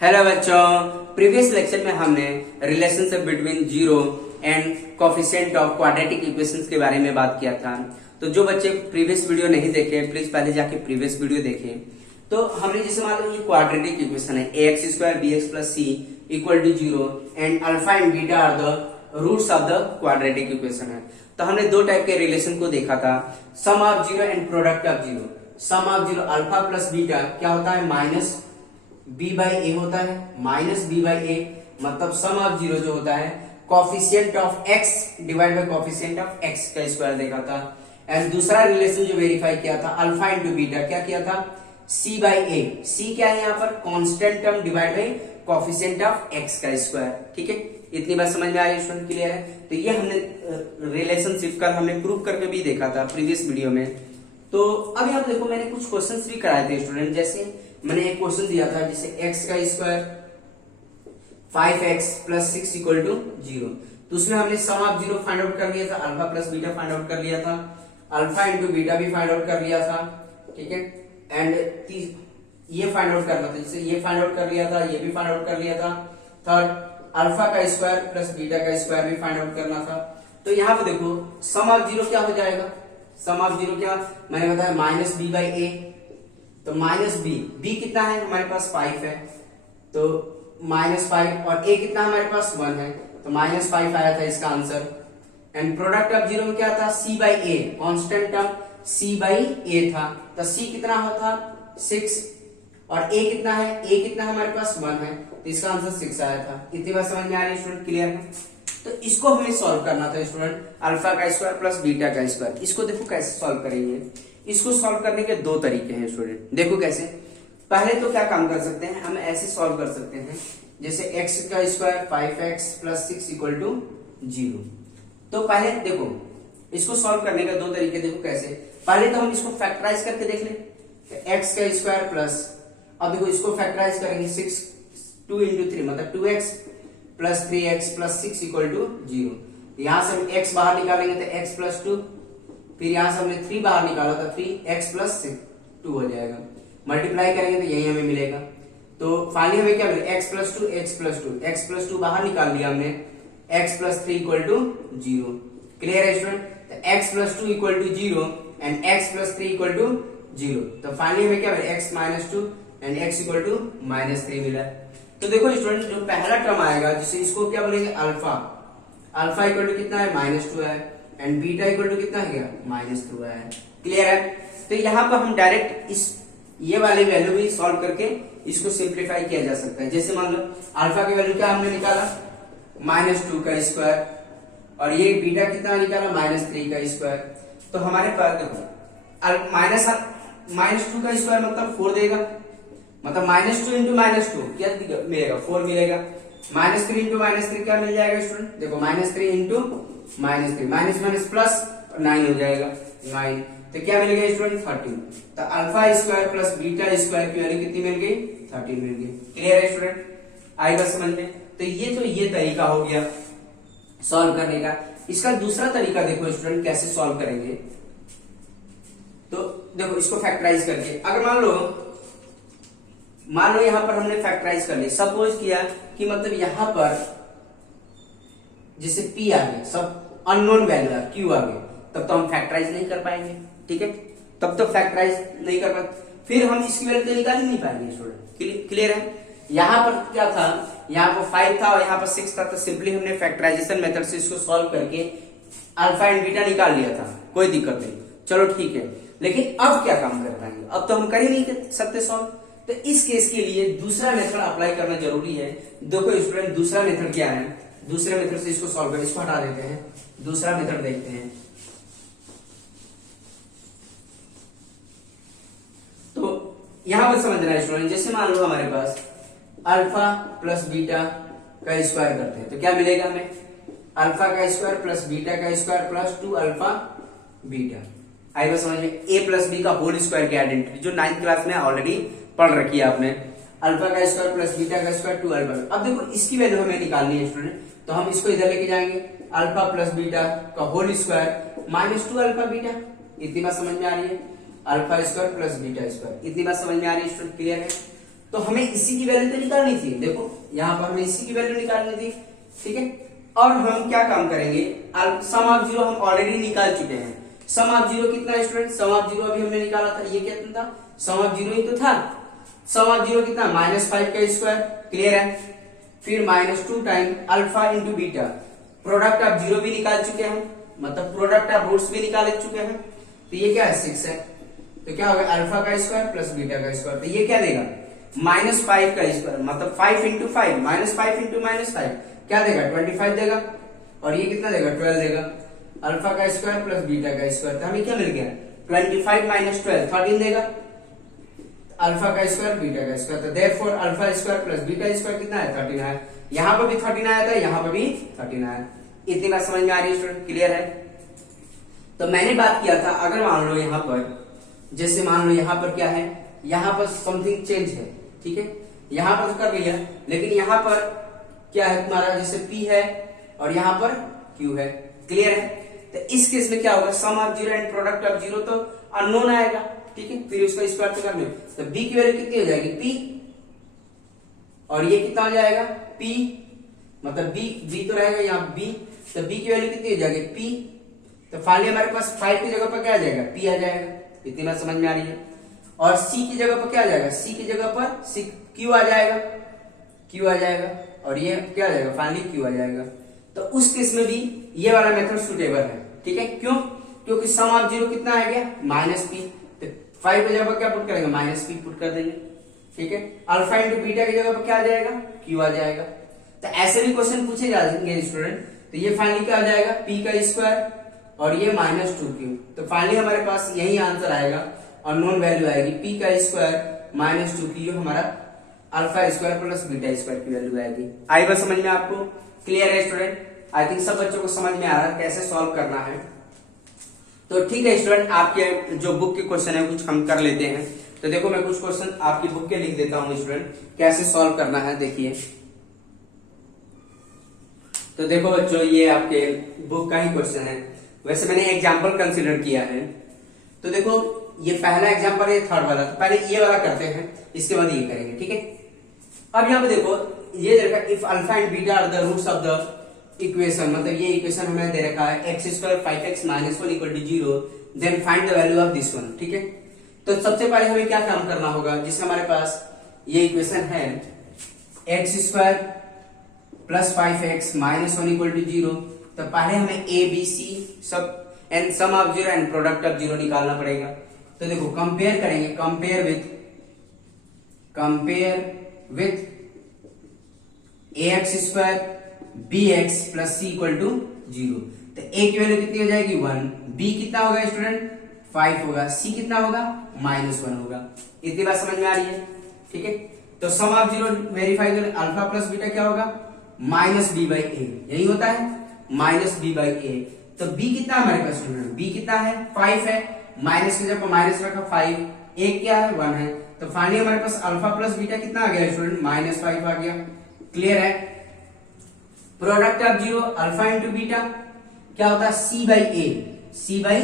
Hello बच्चों, previous lecture में हमने relationship between zero and coefficient of quadratic equations के बारे में बात किया था। तो जो बच्चे प्रीवियस वीडियो नहीं देखे प्लीज पहले जाके प्रीवियस वीडियो देखें। तो हमने जैसे मान लो ये क्वाड्रेटिक इक्वेशन है ax square bx plus C equal to zero and alpha and beta are the roots of the quadratic equation है। तो हमने दो टाइप के रिलेशन को देखा था, sum of zero and product of zero. Sum of zero alpha plus beta क्या होता है, माइनस b बाई ए होता है, माइनस b बाई ए मतलब सम ऑफ जीरो जो होता है coefficient of x divide by coefficient of x का स्क्वायर देखा था। एंड दूसरा रिलेशन जो वेरीफाई किया था अल्फा इंटू बीटा, क्या किया था, c बाई ए। c क्या है यहाँ पर, constant term divide by coefficient of x का स्क्वायर। ठीक है, इतनी बात समझ में आ रही है, क्लियर है। तो ये हमने रिलेशनशिप का हमने प्रूव करके भी देखा था प्रीवियस वीडियो में। तो अभी आप देखो मैंने कुछ क्वेश्चंस भी कराए थे स्टूडेंट। जैसे मैंने एक क्वेश्चन दिया था जिसे x का square 5x plus 6 equal to 0। तो उसमें हमने सम ऑफ जीरो फाइंड आउट कर लिया था, alpha plus beta find out कर लिया था, अल्फा इंटू बीटा भी फाइंड आउट कर लिया था। ठीक है, एंड ये फाइंड आउट करना था, जैसे ये फाइंड आउट कर लिया था, ये भी फाइंड आउट कर लिया था। थर्ड अल्फा का स्क्वायर प्लस बीटा का स्क्वायर भी फाइंड आउट करना था। तो यहाँ पे देखो सम ऑफ जीरो क्या हो जाएगा, सम ऑफ जीरो क्या मैंने बताया माइनस बी बाई ए। तो माइनस बी कितना है हमारे पास 5 है, तो माइनस 5 और ए कितना हमारे पास 1 है, तो माइनस 5 आया था इसका answer. And product of zero में क्या था, C by A, constant term C by A था। तो सी कितना होता 6 और ए कितना है, ए कितना हमारे पास 1 है, तो इसका आंसर 6 आया था। इतनी बात समझ में आ रही है स्टूडेंट, क्लियर है। तो इसको हमें सॉल्व करना था स्टूडेंट, अल्फा का स्क्वायर प्लस बीटा का स्क्वायर। इसको देखो कैसे सॉल्व करेंगे। इसको सॉल्व करने के दो तरीके हैं स्टूडेंट, देखो कैसे। पहले तो क्या काम कर सकते हैं, हम ऐसे सॉल्व कर सकते हैं जैसे x का square 5x plus 6 equal to 0। तो पहले देखो इसको सॉल्व करने का दो तरीके, देखो कैसे। पहले तो हम इसको फैक्टराइज करके देख ले, x का स्क्वायर प्लस, अब देखो इसको फैक्टराइज करेंगे 6 2 इंटू 3 मतलब 2x plus 3x plus 6 equal to 0। यहां से हम x बाहर निकालेंगे तो x प्लस 2, फिर यहां से हमने 3 बाहर निकाला था 3x प्लस 2 हो जाएगा। मल्टीप्लाई करेंगे तो यही हमें मिलेगा। तो फाइनली हमें क्या मिले, x plus 2 x plus 2 x plus 2 बाहर निकाल लिया हमने, x plus 3 equal to 0। Clear है स्टूडेंट। तो x plus 2 equal to 0 and x plus 3 equal to 0। तो फाइनली हमें क्या मिला, x minus 2 and x equal to minus 3 मिला। तो देखो स्टूडेंट जो पहला टर्म आएगा जिसे इसको क्या बोलेंगे अल्फा, अल्फा इक्वल टू कितना है -2 है एंड बीटा इक्वल टू कितना है -2 है। क्लियर है। तो यहाँ पर हम डायरेक्ट इस ये वाले वैल्यू भी सॉल्व करके इसको सिंप्लीफाई किया जा सकता है। जैसे मान लो अल्फा की वैल्यू क्या हमने निकाला -2 का स्क्वायर और ये बीटा कितना निकाला -3 का स्क्वायर। तो हमारे पास देखो -2 का स्क्वायर मतलब 4 देगा, मतलब -2 इंटू -2 क्या मिलेगा 4 मिलेगा। -3 इंटू -3 क्या मिल जाएगा स्टूडेंट, देखो -3 इंटू -3 माइनस माइनस प्लस 9 हो जाएगा 9। तो क्या मिलेगा स्टूडेंट 13। तो alpha square plus beta square की वैल्यू कितनी मिल गई 13 मिल गई। क्लियर है स्टूडेंट, आएगा समझ में। तो ये तरीका हो गया सॉल्व करने का। इसका दूसरा तरीका देखो स्टूडेंट कैसे सॉल्व करेंगे। तो देखो इसको फैक्टराइज करके, अगर मान लो यहां पर हमने फैक्टराइज कर लिया, सपोज किया कि मतलब यहां पर जैसे p आ गया, सब अननोन वैल्यू है q आ गया, तब तो हम फैक्टराइज नहीं कर पाएंगे। ठीक है, तब तो फैक्टराइज नहीं कर पाएंगे, फिर हम इसकी वैल्यू तो निकाल ही नहीं पाएंगे स्टूडेंट। क्लियर है। यहां पर क्या था, यहाँ पर 5 था और यहाँ पर 6 था, तो सिंपली हमने फैक्टराइजेशन मेथड से इसको सॉल्व करके अल्फा एंड बीटा निकाल लिया था, कोई दिक्कत नहीं, चलो ठीक है। लेकिन अब क्या काम कर पाएंगे, अब तो हम कर ही नहीं कर सकते सॉल्व। तो इस केस के लिए दूसरा मेथड अप्लाई करना जरूरी है। देखो स्टूडेंट दूसरा मेथड क्या है, दूसरे मेथड से इसको सॉल्व करें, इसको हटा देते हैं, दूसरा मेथड देखते हैं। तो यहां पर समझना है स्टूडेंट, जैसे मान लो हमारे पास अल्फा प्लस बीटा का स्क्वायर करते हैं तो क्या मिलेगा हमें, अल्फा का स्क्वायर प्लस बीटा का स्क्वायर प्लस 2 अल्फा बीटा। आई बात समझ में। ए प्लस बी का होल स्क्वायर की आइडेंटिटी जो 9th क्लास में ऑलरेडी पढ़ रखी है आपने, अल्फा का स्क्वायर प्लस बीटा का स्क्वायर 2 अल्फा। अब देखो इसकी वैल्यू हमें निकालनी है स्टूडेंट, तो हम इसको इधर लेके जाएंगे, अल्फा प्लस बीटा का होल स्क्वायर -2 अल्फा बीटा। इतनी बात समझ में आ रही है, alpha square plus beta square, इतनी बात समझ में आ रही है स्टूडेंट, क्लियर है। तो हमें इसी की वैल्यू तो निकालनी थी। देखो यहाँ पर हमें इसी की वैल्यू निकालनी थी, ठीक है। और हम क्या काम करेंगे, सम ऑफ जीरो हम ऑलरेडी निकाल चुके हैं। सम ऑफ जीरो कितना है स्टूडेंट, सम ऑफ जीरो अभी हमने निकाला था, ये कितना था, सम ऑफ जीरो ही तो था। सम ऑफ जीरो कितना, -5 का स्क्वायर, क्लियर है। फिर -2 time alpha into beta, product of zero भी निकाल चुके हैं, मतलब प्रोडक्ट ऑफ रूट्स भी निकाल चुके हैं। तो ये क्या है, 6 है। तो क्या होगा, अल्फा का स्क्वायर प्लस बीटा का स्क्वायर, तो ये क्या देगा, -5 का स्क्वायर, मतलब 5 इंटू 5, -5 इंटू -5 क्या देगा, 25 देगा। और ये कितना देगा, 12 देगा। अल्फा का स्क्वायर प्लस बीटा का स्क्वायर, तो हमें क्या मिल गया, 25 माइनस 12 13 देगा। अल्फा का स्क्वायर बीटा का स्क्वायर, तो therefore alpha square plus beta square कितना है, 13 है। यहाँ पर भी 13 आया था, यहाँ पर भी 13 आया। इतनी बात समझ में आ रही है स्टूडेंट, क्लियर है। तो मैंने बात किया था, अगर मान लो यहाँ पर, जैसे मान लो यहाँ पर क्या है, यहाँ पर समथिंग चेंज है, ठीक है। यहाँ पर तो कर लिया, लेकिन यहाँ पर क्या है तुम्हारा, जैसे P है और यहाँ पर Q है, क्लियर है। तो इस केस में क्या होगा, sum of zero and product of zero तो अननोन आएगा, ठीक है। फिर उसका स्क्वायर तो करना, तो B की वैल्यू कितनी हो जाएगी, P, और ये कितना हो जाएगा, P, मतलब B तो रहेगा यहाँ B, तो B की वैल्यू कितनी हो जाएगी, P। तो फाइनली हमारे पास 5 की जगह पर क्या आ जाएगा, P आ जाएगा। इतनी बात समझ में आ रही है। और C की जगह पर क्या आ जाएगा, C की जगह पर Q आ जाएगा, Q आ जाएगा, और ये क्या आ जाएगा, फाइनली Q आ जाएगा। तो उस केस में भी ये वाला मेथड सुटेबल है, ठीक है। क्यों, क्योंकि सम ऑफ जीरो कितना आ गया, -P, तो 5 की जगह पर क्या पुट करेंगे, -P पुट कर देंगे, ठीक है। अल्फा इंटू बीटा की जगह पर क्या आ जाएगा, Q आ जाएगा। तो ऐसे भी क्वेश्चन पूछे जाएंगे स्टूडेंट। तो ये फाइनली क्या आ जाएगा, P का स्क्वायर और ये -2Q, तो फाइनली हमारे पास यही आंसर आएगा और नॉन वैल्यू आएगी P का स्क्वायर -2Q, हमारा alpha square plus beta square की वैल्यू आएगी। आई बात समझ में आपको, क्लियर है स्टूडेंट। आई थिंक सब बच्चों को समझ में आ रहा है कैसे सॉल्व करना है। तो ठीक है स्टूडेंट, आपके जो बुक के क्वेश्चन है कुछ हम कर लेते हैं। तो देखो मैं कुछ क्वेश्चन आपकी बुक के लिख देता हूँ स्टूडेंट, कैसे सॉल्व करना है देखिए। तो देखो बच्चों, ये आपके बुक का ही क्वेश्चन है, वैसे मैंने एग्जाम्पल कंसिडर किया है। तो देखो ये पहला एग्जाम्पल, ये थर्ड वाला, तो पहले ये वाला करते हैं, इसके बाद ये करेंगे, ठीक है। अब यहाँ पे देखो ये दे रखा, if alpha and beta are the roots of the equation, मतलब ये इक्वेशन हमें दे रखा है x² 5x - 1 = 0, then find the value of this one, ठीक है। तो सबसे पहले हमें क्या काम करना होगा, जिससे हमारे पास ये इक्वेशन है x² + 5x - 1 = 0, तो पहले हमें a b c सब and sum of zero and product of zero निकालना पड़ेगा। तो देखो कंपेयर करेंगे, compare with ax² bx + c = 0, तो a की वैल्यू कितनी हो जाएगी, 1, b कितना होगा स्टूडेंट, 5 होगा, c कितना होगा, -1 होगा। इतनी बात समझ में आ रही है, ठीक है। तो सम ऑफ जीरो वेरीफाई करें, अल्फा प्लस बीटा क्या होगा, -b/a, यही होता है, -b/a। तो b कितना है हमारे पास स्टूडेंट, b कितना है, 5 है, माइनस की जगह माइनस रखा 5, एक क्या है, 1 है। तो फाइनली हमारे पास अल्फा प्लस बीटा कितना आ गया स्टूडेंट, -5 आ गया, क्लियर है। Product of zero alpha into beta क्या होता है, c/a,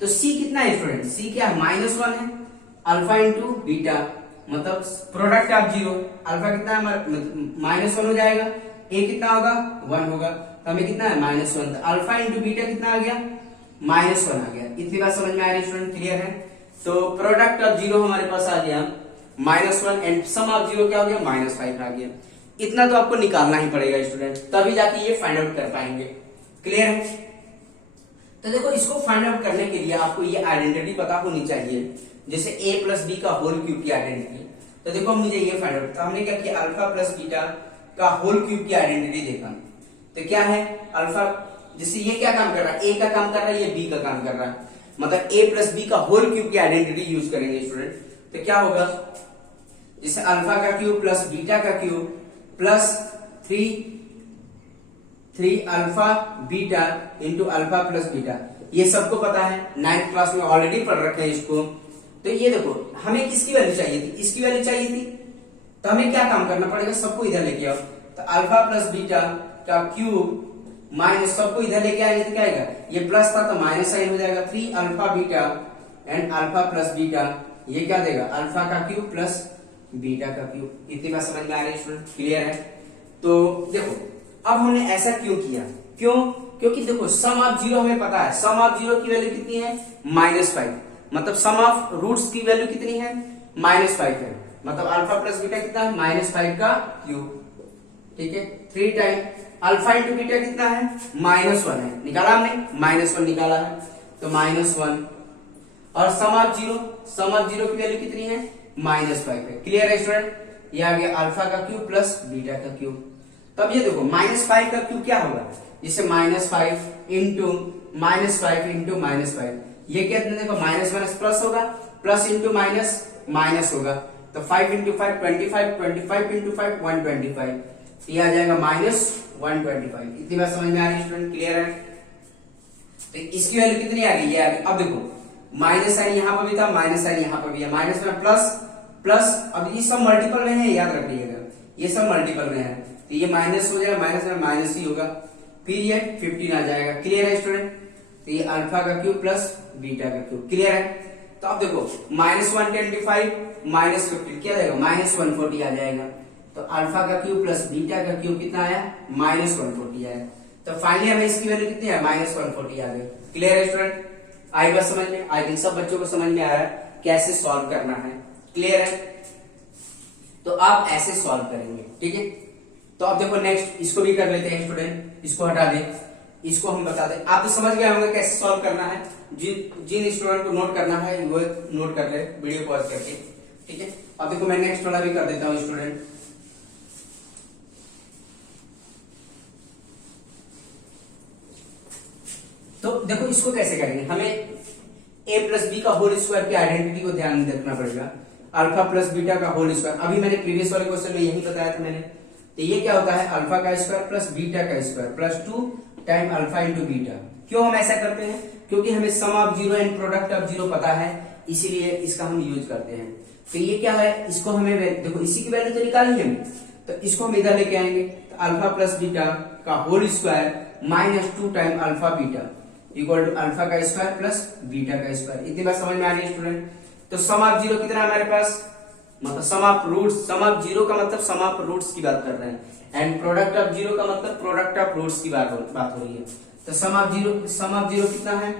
तो c कितना है स्टूडेंट, c क्या है, -1 है, अल्फा इंटू बीटा मतलब प्रोडक्ट ऑफ जीरो, अल्फा कितना है -1 हो जाएगा, a कितना होगा, 1 होगा, तो हमें कितना है, -1, तो अल्फा इंटू बीटा कितना आ गया, -1 आ गया। इतनी बात समझ में आ रही है स्टूडेंट, क्लियर है। तो प्रोडक्ट ऑफ जीरो हमारे पास आ गया -1 एंड सम ऑफ जीरो क्या हो गया, -5 आ गया। इतना तो आपको निकालना ही पड़ेगा स्टूडेंट, तभी जाके ये फाइंड आउट कर पाएंगे, क्लियर है। तो देखो इसको फाइंड आउट करने के लिए आपको ये आइडेंटिटी पता होनी चाहिए, जैसे a + b का होल क्यूब की आइडेंटिटी। तो देखो मुझे ये फाइंड आउट, तो हमने क्या किया, अल्फा प्लस बीटा का होल क्यूब की आइडेंटिटी देखा। तो क्या है अल्फा, जैसे ये क्या काम कर रहा है, a का काम कर रहा है, ये b का काम कर रहा है, मतलब a + b का होल क्यूब की आइडेंटिटी यूज करेंगे स्टूडेंट। तो क्या होगा, जैसे अल्फा का क्यूब प्लस बीटा का cube plus 3 alpha beta into alpha plus beta, ये सबको पता है, 9th क्लास में ऑलरेडी पढ़ रखे हैं इसको। तो ये देखो हमें किसकी वैल्यू चाहिए थी, इसकी वैल्यू चाहिए थी, तो हमें क्या काम करना पड़ेगा, सबको इधर लेके आओ। तो अल्फा प्लस बीटा का क्यूब माइनस सबको इधर लेके आएंगे तो क्या आएगा, ये प्लस था तो माइनस साइन हो जाएगा, 3 alpha beta and alpha plus beta, ये क्या देगा, अल्फा का क्यूब प्लस बीटा का क्यूब। इतनी बात समझ में आ रही है स्टूडेंट, क्लियर है? तो देखो अब हमने ऐसा क्यों किया, क्यों? क्योंकि देखो सम ऑफ जीरो हमें पता है, सम ऑफ जीरो की वैल्यू कितनी है -5, मतलब सम ऑफ रूट्स की वैल्यू कितनी है -5 है, मतलब अल्फा प्लस बीटा कितना है -5 का क्यूब, ठीक है। 3 टाइम अल्फा इंटू बीटा कितना है -1 है, निकाला हमने -1 निकाला है, तो -1 और सम ऑफ जीरो की वैल्यू कितनी है -5 है। क्लियर है स्टूडेंट? ये आ गया अल्फा का क्यूब प्लस बीटा का क्यूब। तब ये देखो -5 का क्यूब क्या होगा, जिससे -5 इंटू -5 ये क्या देखो माइनस माइनस प्लस होगा, प्लस इंटू माइनस माइनस होगा, तो 5 इंटू 5 25 इंटू 5 125, ये आ जाएगा -125। इतनी बात समझ में आ रही है स्टूडेंट, क्लियर है? तो इसकी वैल्यू कितनी आ गई, ये आ गई। अब देखो माइनस साइन यहाँ पर भी था, माइनस साइन यहाँ पर भी है, माइनस में प्लस प्लस, अब ये सब मल्टीपल में है, याद रखिएगा ये सब मल्टीपल में है, तो ये माइनस हो जाएगा, माइनस में माइनस ही होगा, फिर ये 15 आ जाएगा। क्लियर है स्टूडेंट? तो ये अल्फा का क्यूब प्लस बीटा का क्यूब, क्लियर है? तो अब देखो -125 -15 क्या जाएगा -140 आ जाएगा, तो अल्फा का क्यूब प्लस बीटा का क्यूब कितना आया -140 आया, तो फाइनली हमें इसकी वैल्यू कितनी है -140 आ गई। क्लियर है स्टूडेंट? आई बात समझ में? आई थिंक सब बच्चों को समझ में आ रहा है कैसे सॉल्व करना है, क्लियर है? तो आप ऐसे सॉल्व करेंगे, ठीक है। तो अब देखो नेक्स्ट इसको भी कर लेते हैं स्टूडेंट, इसको हटा दे, इसको हम बता दें, आप तो समझ गए होंगे कैसे सॉल्व करना है। जिन स्टूडेंट को नोट करना है वो नोट कर ले वीडियो पॉज करके, ठीक है। अब देखो मैं नेक्स्ट वाला भी कर देता हूँ स्टूडेंट। तो देखो इसको कैसे करेंगे, हमें a प्लस बी का होल स्क्वायर की आइडेंटिटी को ध्यान में रखना पड़ेगा, अल्फा प्लस बीटा का होल स्क्वायर। अभी मैंने प्रीवियस वाले क्वेश्चन में यही बताया था मैंने। तो ये क्या होता है अल्फा का स्क्वायर प्लस बीटा का square plus 2 time alpha into beta. क्यों हम ऐसा करते हैं? क्योंकि हमें sum of zero and product of zero पता है, इसीलिए इसका हम यूज करते हैं। तो ये क्या है, इसको हमें देखो इसी की वैल्यू तो निकाली है, तो इसको हम इधर लेके आएंगे, तो अल्फा प्लस बीटा का whole square -2 time alpha beta equal to alpha का स्क्वायर प्लस बीटा का स्क्वायर। इतनी बात समझ में आ रही है स्टूडेंट? तो सम ऑफ जीरो कितना है हमारे पास, मतलब sum of roots, sum of zero का मतलब सम ऑफ रूट्स की बात कर रहे हैं, एंड प्रोडक्ट ऑफ जीरो का मतलब प्रोडक्ट ऑफ रूट्स की बात हो रही है। तो सम ऑफ जीरो कितना है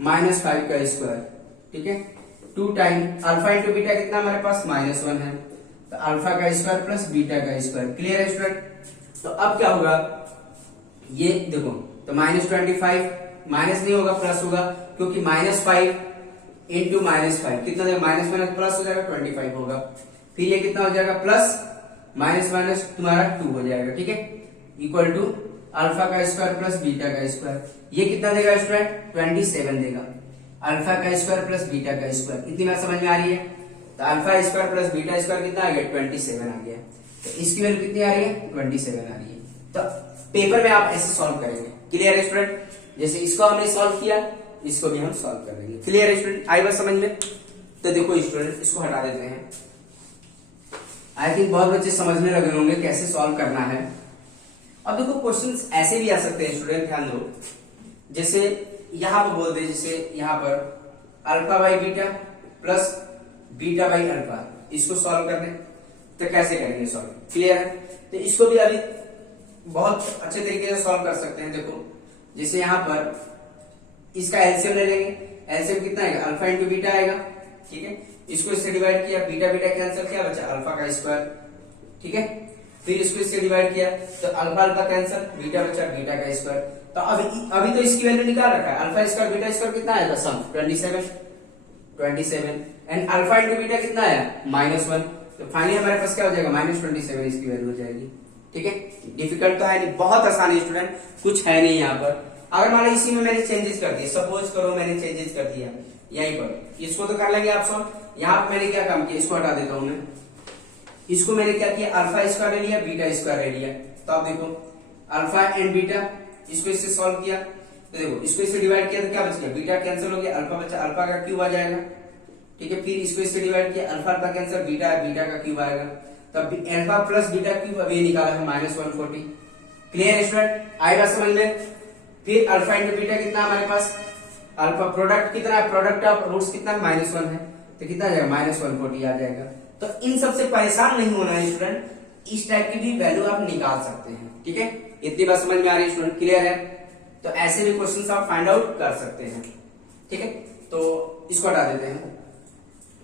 -5 का स्क्वायर, ठीक है, 2 टाइम अल्फा इंटू बीटा कितना हमारे पास -1 है, तो अल्फा का स्क्वायर प्लस बीटा का स्क्वायर। क्लियर है स्टूडेंट? तो अब क्या होगा, ये देखो तो -25 माइनस नहीं होगा प्लस होगा, क्योंकि -5 इंटू -5 कितना देगा, माइनस माइनस प्लस हो जाएगा 25 होगा, फिर ये कितना हो जाएगा प्लस माइनस माइनस तुम्हारा 2 हो जाएगा, ठीक है, इक्वल टू अल्फा का स्क्वायर प्लस बीटा का स्क्वायर। ये कितना देगा स्टूडेंट 27 देगा, अल्फा का स्क्वायर प्लस बीटा का स्क्वायर। इतनी बात समझ में आ रही है? तो alpha square plus beta square कितना आ गया 27 आ गया, तो इसकी वैल्यू कितनी आ रही है 27 आ रही है। तो पेपर में आप ऐसे सॉल्व करेंगे। क्लियर है स्टूडेंट? जैसे इसको हमने सॉल्व किया, इसको भी हम सॉल्व कर देंगे। क्लियर है स्टूडेंट? आई बात समझ में? तो देखो स्टूडेंट इसको हटा देते हैं। आई थिंक बहुत बच्चे समझने लगे होंगे कैसे सॉल्व करना है। अब देखो क्वेश्चंस ऐसे भी आ सकते हैं स्टूडेंट, ध्यान दो, जैसे यहां पर बोल दे, जैसे यहां पर alpha by beta plus beta by alpha, इसको सॉल्व करने तो कैसे करेंगे सॉल्व? क्लियर है? तो इसको भी अभी बहुत अच्छे तरीके से सॉल्व कर सकते हैं। देखो जैसे यहां पर इसका एलसीएम ले लेंगे, एलसीएम कितना आएगा अल्फा इंटू बीटा आएगा, ठीक है, इसको इससे डिवाइड किया, बीटा बीटा कैंसिल किया, बचा अल्फा का स्क्वायर, ठीक है, फिर इसको इससे डिवाइड किया तो अल्फा अल्फा कैंसिल, बीटा बचा बीटा का स्क्वायर। तो अभी तो इसकी वैल्यू निकाल रखा है, अल्फा स्क्वायर बीटा स्क्वायर कितना आएगा सम 27 एंड अल्फा इंटू बीटा कितना आया -1, तो फाइनली हमारे पास क्या हो जाएगा -27 इसकी वैल्यू हो जाएगी, ठीक है। डिफिकल्ट तो है नहीं, बहुत आसान है स्टूडेंट, कुछ है नहीं यहाँ पर। अगर मान लो इसी में मैंने चेंजेस कर दिए, सपोज करो मैंने चेंजेस कर दिया यहीं पर, इसको तो कर लेंगे आप सॉल्व। यहाँ पर मैंने क्या काम किया, इसको हटा देता हूं मैं, इसको मैंने क्या किया अल्फा स्क्वायर ले लिया, बीटा स्क्वायर ले लिया। तो आप देखो अल्फा एंड बीटा, इसको इससे सॉल्व किया तो देखो इसको इससे डिवाइड किया तो क्या बच गया, बीटा कैंसिल हो गया, अल्फा बचा, अल्फा का क्यूब आ जाएगा, ठीक है, फिर इसको इससे डिवाइड किया, alpha alpha cancel, beta beta का क्यूब आएगा, तब अल्फा प्लस बीटा क्यूब अभी निकाला है -140। Clear student? आई बात समझ में? फिर अल्फा इंटू बीटा कितना हमारे पास, अल्फा प्रोडक्ट कितना है, प्रोडक्ट ऑफ रूट्स कितना -1 है, तो कितना आ जाएगा -140 आ जाएगा। तो इन सबसे परेशान नहीं होना है स्टूडेंट, इस टाइप की भी वैल्यू आप निकाल सकते हैं। ठीक है, इतनी बात समझ में आ रही है स्टूडेंट, क्लियर है? तो ऐसे भी क्वेश्चंस आप फाइंड आउट कर सकते हैं। ठीक है, तो इसको हटा देते हैं।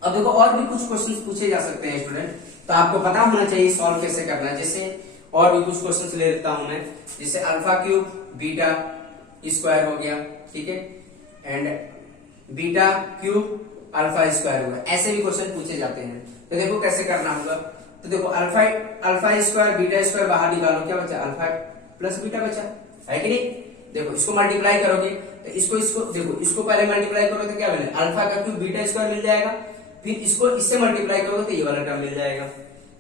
अब देखो और भी कुछ क्वेश्चंस पूछे जा सकते हैं स्टूडेंट, तो आपको पता होना चाहिए सॉल्व कैसे करना है। जैसे और भी कुछ क्वेश्चंस ले लेता हूं मैं, जैसे अल्फा क्यूब बीटा स्क्वायर हो गया, ठीक है, and beta cube alpha square होगा, ऐसे भी क्वेश्चन पूछे जाते हैं। तो देखो कैसे करना होगा। तो देखो अल्फा स्क्वायर बीटा स्क्वायर बाहर निकालो, क्या बचा? अल्फा प्लस बीटा बचा, है कि नहीं? देखो इसको मल्टीप्लाई करोगे तो इसको देखो, इसको पहले मल्टीप्लाई करोगे तो क्या मिले? अल्फा का क्यूब बीटा स्क्वायर मिल जाएगा, फिर इसको इससे मल्टीप्लाई करोगे तो ये वाला टर्म मिल जाएगा।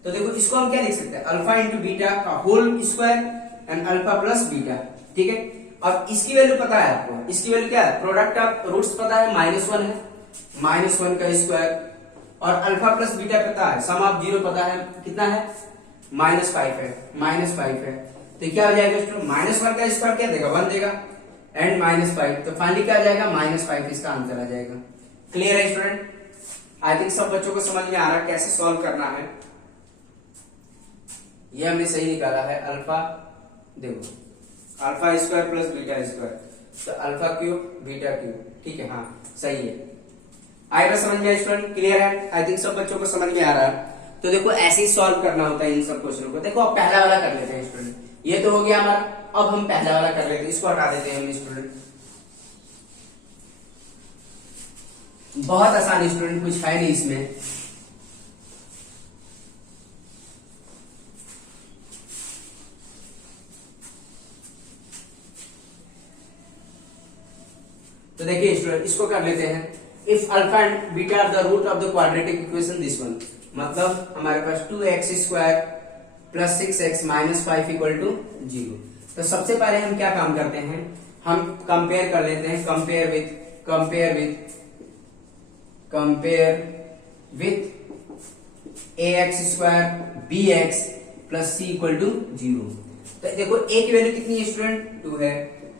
तो देखो इसको हम क्या लिख सकते हैं? अल्फा इंटू बीटा का whole square and alpha plus beta. ठीक है, अब इसकी वैल्यू पता है आपको, इसकी वैल्यू क्या है? प्रोडक्ट ऑफ रूट्स पता है, -1 है, -1 का स्क्वायर, और अल्फा प्लस बीटा पता है, सम ऑफ जीरो पता है, कितना है? -5 है, -5 है। तो क्या हो जाएगा स्टूडेंट? -1 का स्क्वायर क्या देगा? 1 देगा, एंड -5, तो फाइनली क्या आ जाएगा? -5, इसका आंसर आ जाएगा। क्लियर है स्टूडेंट? आई थिंक सब बच्चों को समझ में आ रहा है कैसे सॉल्व करना है। ये हमने सही निकाला है, अल्फा देखो alpha square plus beta square, तो अल्फा क्यूब बीटा क्यूब, ठीक है, हाँ सही है। आएगा समझ में स्टूडेंट? क्लियर है? आई थिंक सब बच्चों को समझ में आ रहा है। तो देखो ऐसे ही सॉल्व करना होता है इन सब क्वेश्चनों को। देखो अब पहला वाला कर लेते हैं स्टूडेंट, ये तो हो गया हमारा। अब हम पहला वाला कर लेते हैं, इसको हटा देते हैं हम स्टूडेंट। बहुत आसान स्टूडेंट, कुछ है नहीं इसमें। तो देखिए स्टूडेंट, इसको कर लेते हैं। If alpha and beta are the root of the quadratic equation this one, मतलब हमारे पास 2x square plus 6x minus 5 equal to 0। तो सबसे पहले हम क्या काम करते हैं? हम कंपेयर कर लेते हैं, compare with ax square bx plus c equal to 0। तो देखो a की वैल्यू कितनी है स्टूडेंट? 2 है,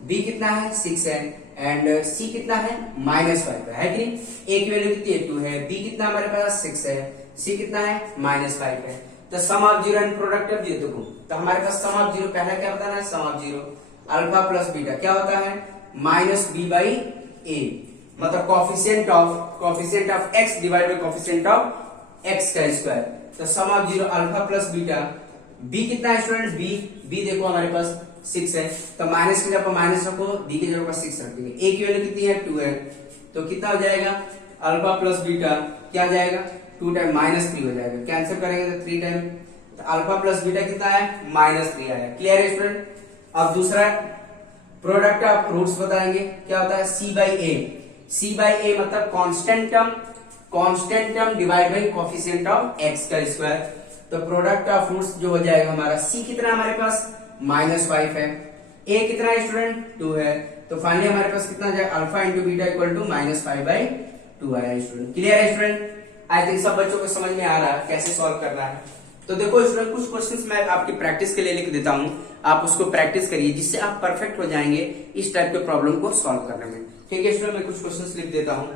b कितना है? 6 है, एंड c कितना है? -5 है कि नहीं? a की वैल्यू कितनी है? 2 है, b कितना हमारे पास? 6 है, c कितना है? -5 है। तो sum of zero and product of zero, देखो तो हमारे पास सम ऑफ जीरो पहला क्या बताना है? Sum of zero alpha plus beta क्या होता है? -b/a, मतलब coefficient of x divide by coefficient of x का स्क्वायर। तो sum of zero alpha plus beta, b कितना है स्टूडेंट? b देखो हमारे पास 6 है, तो माइनस की जगह माइनस रखो, b की जगह 6 रखेंगे। a की वैल्यू कितनी है? 2 है, तो कितना हो जाएगा? अल्फा प्लस बीटा क्या आ जाएगा? 2 टाइम -3 हो जाएगा, कैंसिल करेंगे तो 3 टाइम, तो अल्फा प्लस बीटा कितना है? -3 आया। क्लियर है स्टूडेंट? अब दूसरा प्रोडक्ट ऑफ रूट्स बताएंगे, क्या होता है? c/a मतलब constant term divide by coefficient of x का स्क्वायर। तो प्रोडक्ट ऑफ रूट्स जो हो जाएगा हमारा, c कितना हमारे पास? -5 है, a कितना है स्टूडेंट? 2 है, तो फाइनली हमारे पास कितना जाएगा? Alpha into beta equal to -5/2 आया स्टूडेंट। क्लियर है स्टूडेंट? आई थिंक सब बच्चों को समझ में आ रहा है कैसे सॉल्व करना है। तो देखो स्टूडेंट, कुछ क्वेश्चंस मैं आपकी प्रैक्टिस के लिए लिख देता हूं, आप उसको प्रैक्टिस करिए, जिससे आप परफेक्ट हो जाएंगे इस टाइप के प्रॉब्लम को सॉल्व करने में। ठीक है स्टूडेंट, मैं कुछ क्वेश्चंस लिख देता हूं।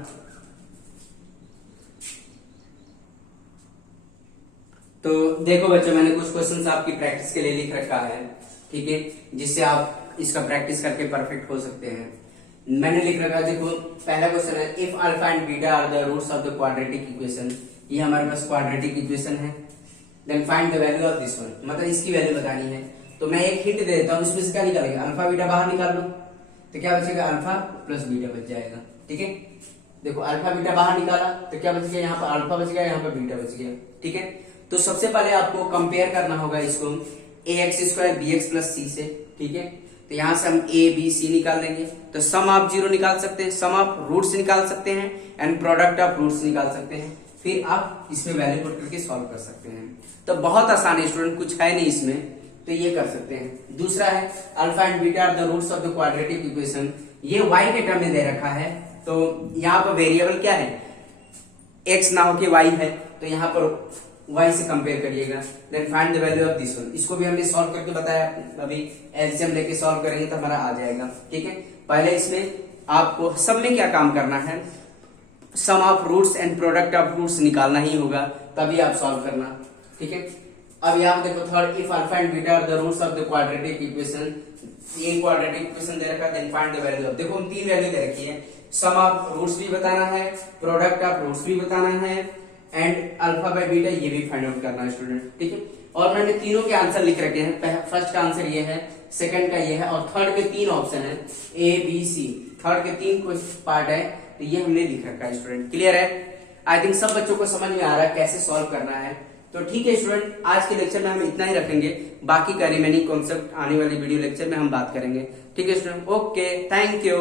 तो देखो बच्चों, मैंने कुछ क्वेश्चंस आपकी प्रैक्टिस के लिए लिख रखा है, ठीक है, जिससे आप इसका प्रैक्टिस करके परफेक्ट हो सकते हैं। मैंने लिख रखा है, देखो पहला क्वेश्चन है, if alpha and beta are the roots of the quadratic equation. ये हमारे पास क्वाड्रेटिक इक्वेशन है। Then find the value of this one, मतलब इसकी वैल्यू बतानी है। तो मैं एक हिंट दे देता हूँ, इसमें से क्या निकालेंगे? अल्फा बीटा बाहर निकाल लो, तो क्या बचेगा? अल्फा प्लस बीटा बच जाएगा। ठीक है, देखो अल्फा बीटा बाहर निकाला तो क्या बच गया? यहाँ पर अल्फा बच गया, यहाँ पर बीटा बच गया। ठीक है, तो सबसे पहले आपको कंपेयर करना होगा इसको ax square bx plus c से। ठीक है, तो यहां से हम a b c निकाल लेंगे, तो सम ऑफ जीरो निकाल सकते हैं, सम ऑफ रूट्स निकाल सकते हैं, एंड प्रोडक्ट ऑफ रूट्स निकाल सकते हैं। फिर आप इसमें वैल्यू पुट करके सॉल्व कर सकते हैं। तो बहुत आसान है स्टूडेंट, कुछ है नहीं इसमें, तो ये कर सकते हैं। दूसरा है alpha and beta are the roots of the quadratic equation. ये y के टर्म में दे रखा है, तो यहाँ पर वेरिएबल क्या है? x ना होके y है, तो यहाँ पर y से कंपेयर करिएगा। Then find the value of this one, इसको भी हमने सॉल्व करके बताया, अभी एलसीएम लेके सॉल्व करेंगे तो हमारा आ जाएगा। ठीक है, पहले इसमें आपको सब में क्या काम करना है? Sum of roots and product of roots निकालना ही होगा। तभी आप सॉल्व करना, ठीक है। अब यहाँ देखो third, if alpha and beta are the roots of the quadratic equation, ये क्वाड्रेटिक इक्वेशन दे रखा है, then find the value of, देखो हम 3 वैल्यू दे रखी है, सम ऑफ रूट्स भी बताना है, प्रोडक्ट ऑफ रूट्स भी बताना है, एंड अल्फा बाय बीटा ये भी फाइंड आउट करना है स्टूडेंट, ठीक है। और मैंने तीनों के आंसर लिख रखे हैं, फर्स्ट का आंसर ये है, सेकंड का ये है, और थर्ड के 3 ऑप्शन है, ए बी सी, थर्ड के 3 पार्ट है, तो ये हमने लिख रखा है स्टूडेंट, क्लियर है। आई थिंक सब बच्चों को समझ में आ रहा है कैसे सॉल्व करना है। तो ठीक है स्टूडेंट, आज के लेक्चर में हम इतना ही रखेंगे, बाकी का रिमेनिंग कॉन्सेप्ट आने वाली वीडियो लेक्चर में हम बात करेंगे, ठीक है स्टूडेंट। Okay, thank you.